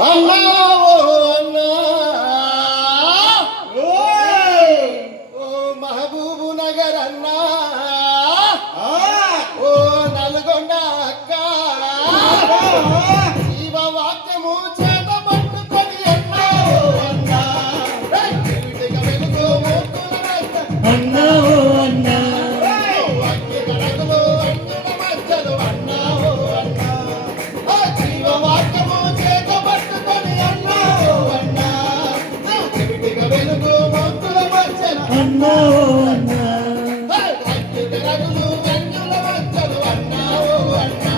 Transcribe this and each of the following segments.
అన్నా అన్నా ఓ మహబూబు నగర్ అన్నా ఓ నల్గొండ అక్క శివ వాక్యము చేత పట్టుకొని అన్నా అన్నా వెలుగు అన్నా ఓ అన్నా అగ్గి కడగలు అన్నుల మధ్యలు అన్నా అన్నా శివ వాక్యము చేత పట్టుకొని అన్నా అన్నా వెలుగు మొక్కుల మధ్యలు అన్నా ఓ అన్నా అగ్గి కడగలు అన్నుల మధ్యలు అన్నా అన్నా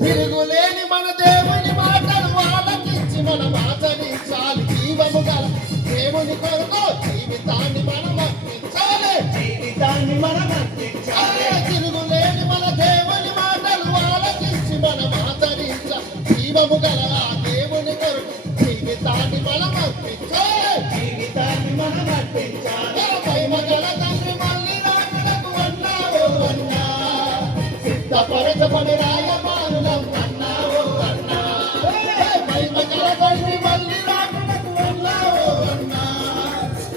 తిరుగులేని మన దేవుని మాటలు ఆలకించి మనం ఆచరించాలి జీవము గల దేవుని కొరకు జీవితాన్ని మనం అర్పించాలి తిరుగులేని మన దేవుని మాటలు ఆలకించి మనం ఆచరించాలి జీవము గల ఆ దేవుని కొరకు జీవితాన్ని మనం అర్పించాలి మహిమ గల తండ్రి మళ్ళీ రాకడకు అన్నావు అన్నా సిద్ధపరచబడి రాయబారులం అన్నావు అన్నా మహిమ గల తండ్రి మళ్ళీ రాకడకు అన్నావు అన్నా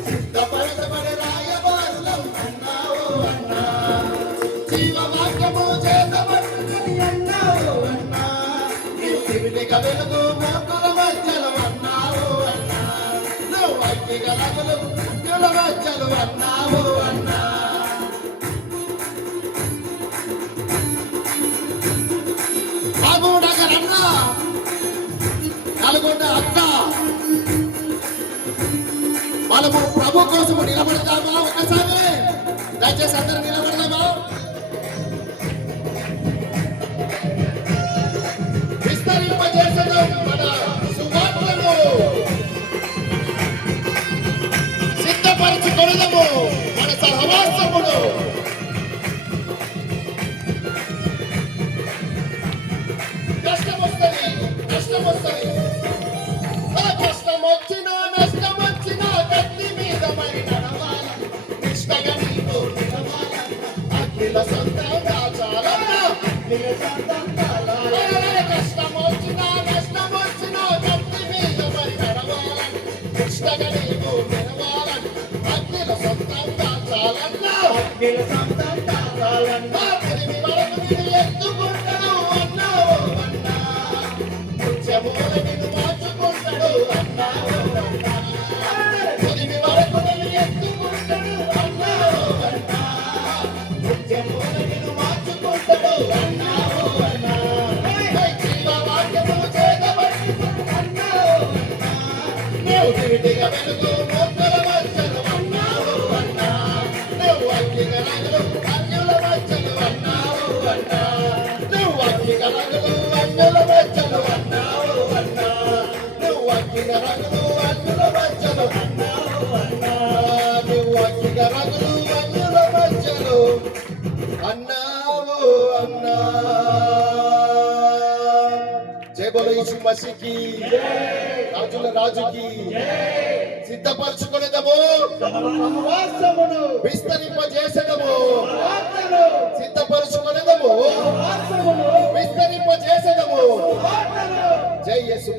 సిద్ధపరచబడి రాయబారులం అన్నావు అన్నా జీవవాక్యము చేతబట్టుకొని అన్నావు అన్నా శివునిక వెలుగు మొక్కుల మధ్యలో అన్నావు అన్నా నువ్వు అగ్గి గలగలు అగ్గుల మధ్యలో అన్నావు అన్నా బాబునగరన్నా నల్గొండ అక్క మనము ప్రభు కోసము నిలబడతామా ఒకసారి దయచేసి అందరూ నిలబడదామా విస్తరింపజేసదు మన సువార్తను సిద్ధపరచుకొనదము మన సహవాసమును కష్టం వస్తుంది కష్టం వచ్చినా కత్తి మీద మరి నడవాలి నిష్టగా నీకు నిలవాలి అఖిల సొంతం దాచాలన్నా కష్టం వచ్చినా కత్తి మీద మరి నడవాలి నిష్టగా నీకు నిలవాలని అఖిల సొంతం దాచాలన్నా పదివి వరకు నిన్ను ఎత్తుకుంటాను అన్నావు అన్నా ముత్యమూల నిన్ను మార్చుకుంటాడు అన్నావు అన్నా పదివి వరకు నిన్ను ఎత్తుకుంటాడు అన్నావు అన్నా ముత్యమూల నిన్ను మార్చుకుంటాడు అన్నావు అన్నా జీవవాక్యము చేతబట్టుకొని అన్నావు అన్నా నువ్వు విడిగా వెలుగు మొక్కల మధ్యలో అన్నావు అన్నా నువ్వు అగ్గి గలగలు అన్యుల మధ్యలో అన్నావు అన్నా నువ్వు అగ్గి గలగలు అన్యుల మధ్యలో అన్నావు అన్నా నువ్వు అగ్గి గలగలు అన్యుల మధ్యలో అన్నావు అన్నా నువ్వు అగ్గి గలగలు అన్యుల మధ్యలో అన్నావు అన్నా జై బోలో యేసు మసీహ్ రాజుల రాజుకి సిద్ధపరచుకునేదము విస్తరింపజేసేదము సిద్ధపరచుకునేదము విస్తరింపజేసేదము జై యేసు.